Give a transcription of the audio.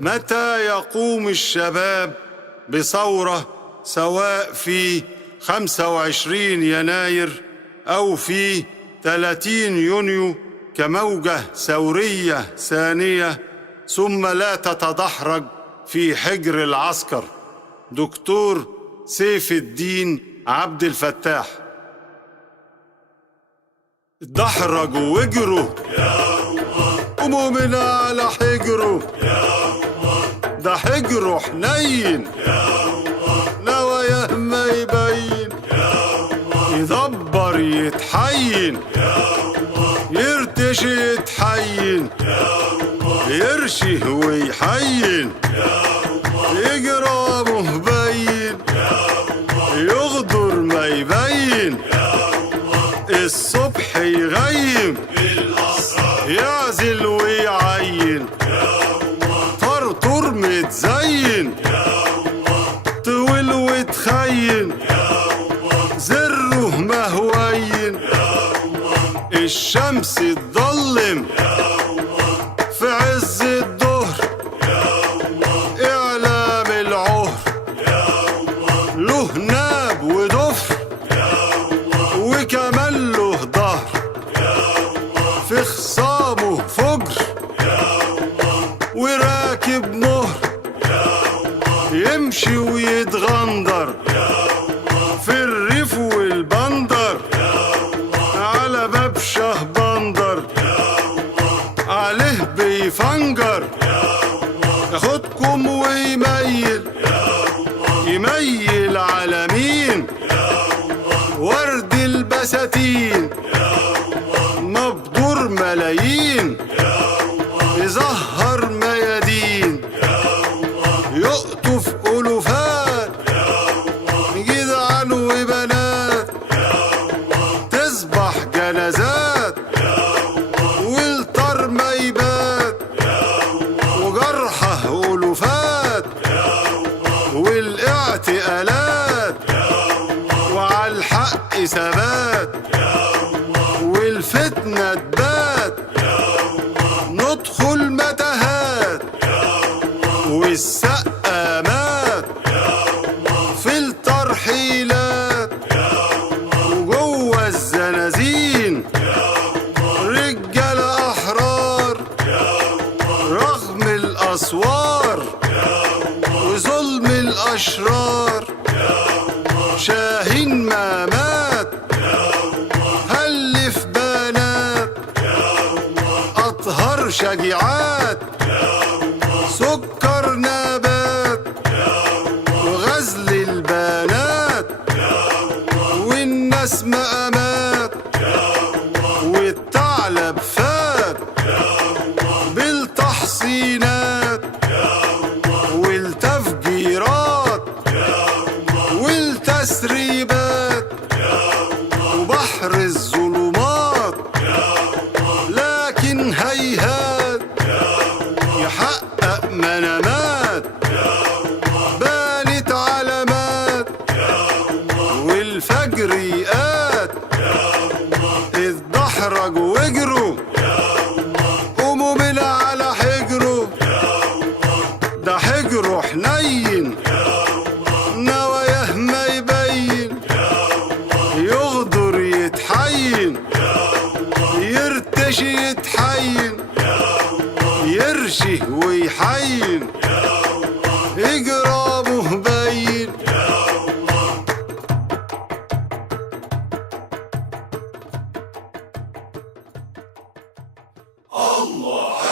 متى يقوم الشباب بثورة، سواء في 25 يناير أو في 30 يونيو كموجة ثورية ثانية، ثم لا تتدحرج في حجر العسكر. دكتور سيف الدين عبد الفتاح. اتدحرجوا واجروا قوموا من على حجره، ده حجره حنين نواياه ما يبين، يدبر يتحين يرتشي يتحين، يرشي ويحين يجرى مبين، يغدر ما يبين، الصبح يغيم يعزل ويعين، طرطور متزين طول وتخين، زره مهوين، الشمس تضلم في عز الظهر، إعلام العهر له ناب ودفر وكمان له ظهر، في خصامه فجر وراكب مهر، يمشي ويتغندر في الريف والبندر، على باب شهبندر عليه بيفنجر، ياخدكم ويميل يميل على مين؟ ورد البساتين مبدور ملايين، يزهر ميادين يقطف ألوفات، جدعان وبنات تسبح جنازات، والطر ما يبات وجرحه ألوفات، والاعتقالات وعلى الحق ثبات، والفتنة تبات ندخل متاهات، والسقا مات في الترحيلات، وجوه الزنازين رجالة أحرار رغم الأسوار وظلم الأشرار، شاهين ما مات هلف بنات، أطهر شجيعات سكر نبات، وغزل البنات والناس مقامات، والثعلب فات بالتحصينات والتفجيرات والتسريبات، وبحر الظلمات لكن هيهات يحقق منامات، بانت علامات والفجر يقات، اتدحرجوا واجروا قوموا من على حجره، ده حجره حنين نواياه ما يبين، يغدر يتحين يرتشي يتحين، يرشي ويحين إجرامه باين. الله